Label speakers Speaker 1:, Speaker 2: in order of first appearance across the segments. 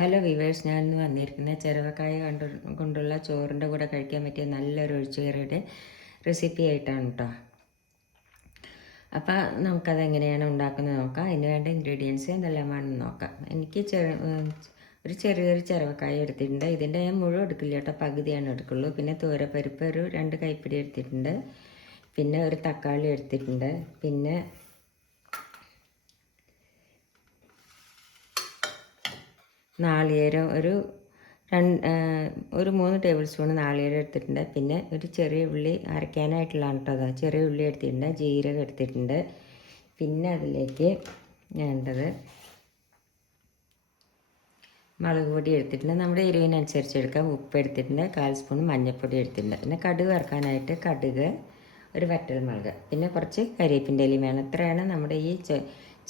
Speaker 1: Hello viewers ഞാൻ ഇന്ന് വന്നിരിക്കുന്നത് ചെറുവക്കായ കണ്ടു കൊണ്ടുള്ള ചോറിന്റെ കൂടെ കഴിക്കാൻ പറ്റിയ നല്ലൊരു ഒഴിച്ചുകറിയുടെ റെസിപ്പി ആയിട്ടാണ് കേട്ടോ അപ്പോൾ നമുക്കത് എങ്ങനെയാണ് ഉണ്ടാക്കുന്നത് നോക്കാം. അതിന് വേണ്ട ഇൻഗ്രീഡിയൻസ് എന്തെല്ലാമാണെന്ന് നോക്കാം. എനിക്ക് ചെറു ഒരു ചെറിയൊരു ചെറുവക്കായ എടുത്തിട്ടുണ്ട്. ഇതിന്റെ ഞാൻ മുഴുവൻ എടുക്കില്ല കേട്ടോ പകുതിയാണ് എടുക്കുള്ളൂ. പിന്നെ തോരപ്പരിപ്പ് ഒരു രണ്ട് കൈപ്പിടി എടുത്തിട്ടുണ്ട്. പിന്നെ ഒരു തക്കാളി എടുത്തിട്ടുണ്ട്. പിന്നെ നാളികേരം ഒരു രണ്ട് ഒരു മൂന്ന് ടേബിൾ സ്പൂൺ നാളികേരം എടുത്തിട്ടുണ്ട്. പിന്നെ ഒരു ചെറിയ ഉള്ളി അരയ്ക്കാനായിട്ടുള്ളതാണ് കേട്ടോ ചെറിയ ഉള്ളി എടുത്തിട്ടുണ്ട്. ജീരകം എടുത്തിട്ടുണ്ട്. പിന്നെ അതിലേക്ക് വേണ്ടത് മുളക് പൊടി എടുത്തിട്ടുണ്ട്. നമ്മുടെ എരിവിനനുസരിച്ച് എടുക്കാം. ഉപ്പ് എടുത്തിട്ടുണ്ട്. കാൽ സ്പൂൺ മഞ്ഞൾപ്പൊടി എടുത്തിട്ടുണ്ട്. പിന്നെ കടുക് വറുക്കാനായിട്ട് കടുക് ഒരു വറ്റൽ മുളക്. പിന്നെ കുറച്ച് കരിവേപ്പിന്റെ ഇലയും വേണം. ഇത്രയാണ് നമ്മുടെ ഈ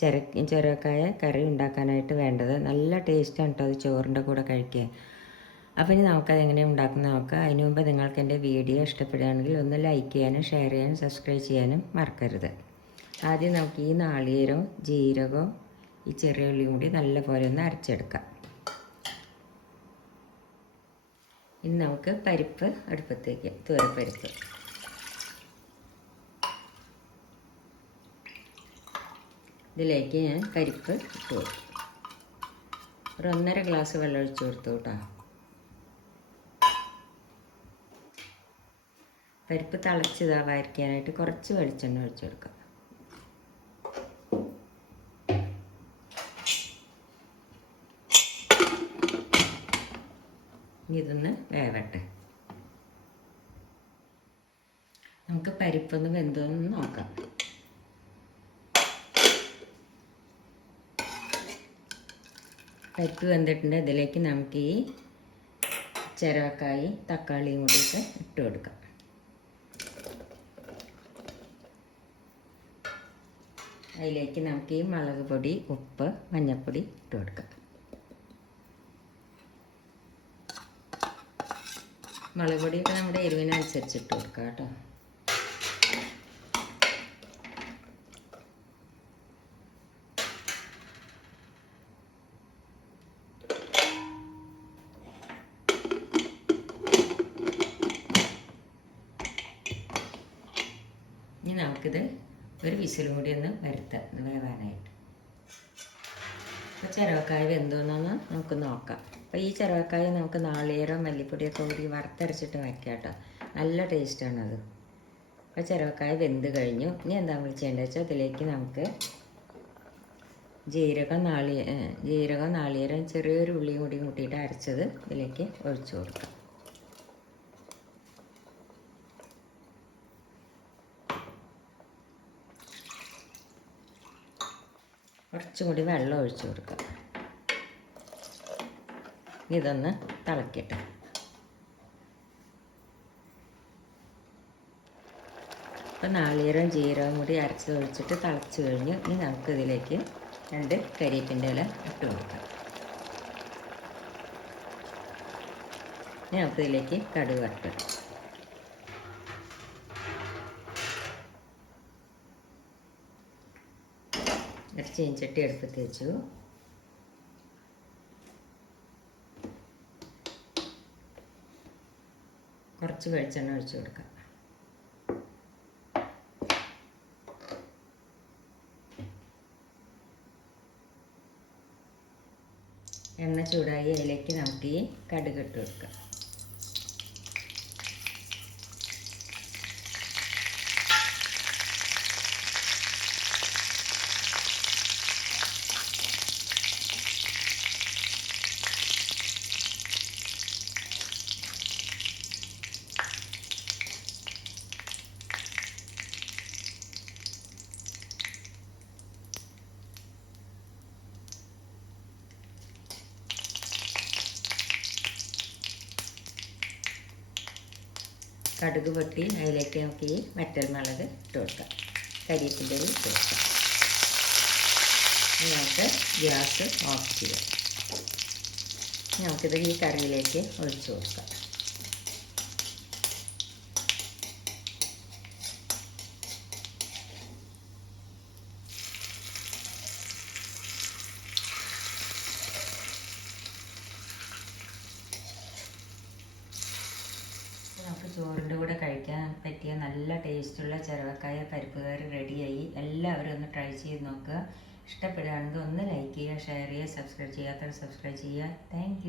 Speaker 1: ചെറു ചെറുക്കായ കറി ഉണ്ടാക്കാനായിട്ട് വേണ്ടത്. ടേസ്റ്റാണ് കേട്ടോ അത് ചോറിന്റെ കൂടെ കഴിക്കുക അപ്പോൾ ഇനി നമുക്കത് എങ്ങനെ ഉണ്ടാക്കുന്നത് നോക്കാം. അതിനു മുമ്പ് നിങ്ങൾക്ക് എന്റെ വീഡിയോ ഇഷ്ടപ്പെടുകയാണെങ്കിൽ ഒന്ന് ലൈക്ക് ചെയ്യാനും ഷെയർ ചെയ്യാനും സബ്സ്ക്രൈബ് ചെയ്യാനും മറക്കരുത്. ആദ്യം നമുക്ക് ഈ നാളികേരവും ജീരകവും ഈ ചെറിയ ഉള്ളിയും കൂടി നല്ലപോലെ ഒന്ന് അരച്ചെടുക്കാം. ഇനി നമുക്ക് പരിപ്പ് അടുപ്പത്തേക്ക് തുവരപ്പരിപ്പ് ഇതിലേക്ക് ഞാൻ പരിപ്പ് ഇട്ട് ഒരു ഒന്നര ഗ്ലാസ് വെള്ളം ഒഴിച്ച് കൊടുത്തു കേട്ടോ. പരിപ്പ് തിളച്ചിതാവായിരിക്കാനായിട്ട് കുറച്ച് വെളിച്ചെണ്ണ ഒഴിച്ചു കൊടുക്കാം. ഇതൊന്ന് വേവട്ടെ. നമുക്ക് പരിപ്പൊന്ന് വെന്തോന്ന് നോക്കാം. പരിപ്പ് വെന്തിട്ടുണ്ട്. ഇതിലേക്ക് നമുക്ക് ഈ ചിരവക്കായി തക്കാളിയും കൂടിയിട്ട് ഇട്ട് കൊടുക്കാം. അതിലേക്ക് നമുക്ക് ഈ മുളക് പൊടി ഉപ്പ് മഞ്ഞൾപ്പൊടി ഇട്ട് കൊടുക്കാം. മുളക് പൊടിയൊക്കെ നമ്മുടെ എരിവിനനുസരിച്ച് ഇട്ട് കൊടുക്കാം കേട്ടോ. ഇനി നമുക്കിത് ഒരു വിസിലൂടി ഒന്ന് വരുത്താം വേവാനായിട്ട്. അപ്പോൾ ചിരവക്കായ എന്തോന്നാന്ന് നമുക്ക് നോക്കാം. അപ്പോൾ ഈ ചിരവക്കായ നമുക്ക് നാളികേരം മല്ലിപ്പൊടിയൊക്കെ കൂടി വറുത്തരച്ചിട്ട് വയ്ക്കാം കേട്ടോ. നല്ല ടേസ്റ്റാണത് അപ്പോൾ ചിരവക്കായ വെന്ത് കഴിഞ്ഞു. ഇനി എന്താ നമ്മൾ ചെയ്യേണ്ടത് വെച്ചാൽ അതിലേക്ക് നമുക്ക് ജീരകം നാളി ജീരകം നാളികേരം ചെറിയൊരു ഉള്ളിയും കൂടി കൂട്ടിയിട്ട് അരച്ചത് ഇതിലേക്ക് ഒഴിച്ചു കൊടുക്കാം. കുറച്ചും കൂടി വെള്ളം ഒഴിച്ചു കൊടുക്കുക ഇതൊന്ന് തിളക്കട്ടെ. അപ്പം നാളികേരവും ജീരകവും കൂടി അരച്ച് ഒഴിച്ചിട്ട് തിളച്ച് കഴിഞ്ഞ്. ഇനി നമുക്കിതിലേക്ക് രണ്ട് കരിയേപ്പിന്റെ ഇല ഇട്ട് കൊടുക്കാം. ഇനി നമുക്കിതിലേക്ക് കടുക് വറുത്തിടാം ഒരു ചീഞ്ചട്ടി എടുത്ത് വെച്ചു. കുറച്ച് വെളിച്ചെണ്ണ ഒഴിച്ചു കൊടുക്കാം. എണ്ണ ചൂടായി അതിലേക്ക് നമുക്ക് ഈ കടുക് ഇട്ട് കൊടുക്കാം. കടുക് പൊട്ടി അതിലേക്ക് നമുക്ക് ഈ മെറ്റൽ മുളക് ഇട്ട് കൊടുക്കാം. കരിയത്തിന്റെ ഇട്ട് കൊടുക്കാം. നമുക്ക് ഗ്യാസ് ഓഫ് ചെയ്യാം. നമുക്കിത് ഈ കറിയിലേക്ക് ഒഴിച്ചു കൊടുക്കാം നമുക്ക് ചോറിന്റെ കൂടെ കഴിക്കാൻ പറ്റിയ നല്ല ടേസ്റ്റുള്ള ചെറുവക്കായ പരിപ്പ് കറി റെഡിയായി. എല്ലാവരും ഒന്ന് ട്രൈ ചെയ്ത് നോക്കുക. ഇഷ്ടപ്പെടുകയാണെങ്കിൽ ഒന്ന് ലൈക്ക് ചെയ്യുക ഷെയർ ചെയ്യുക സബ്സ്ക്രൈബ് ചെയ്യാത്തവർ സബ്സ്ക്രൈബ് ചെയ്യുക. താങ്ക്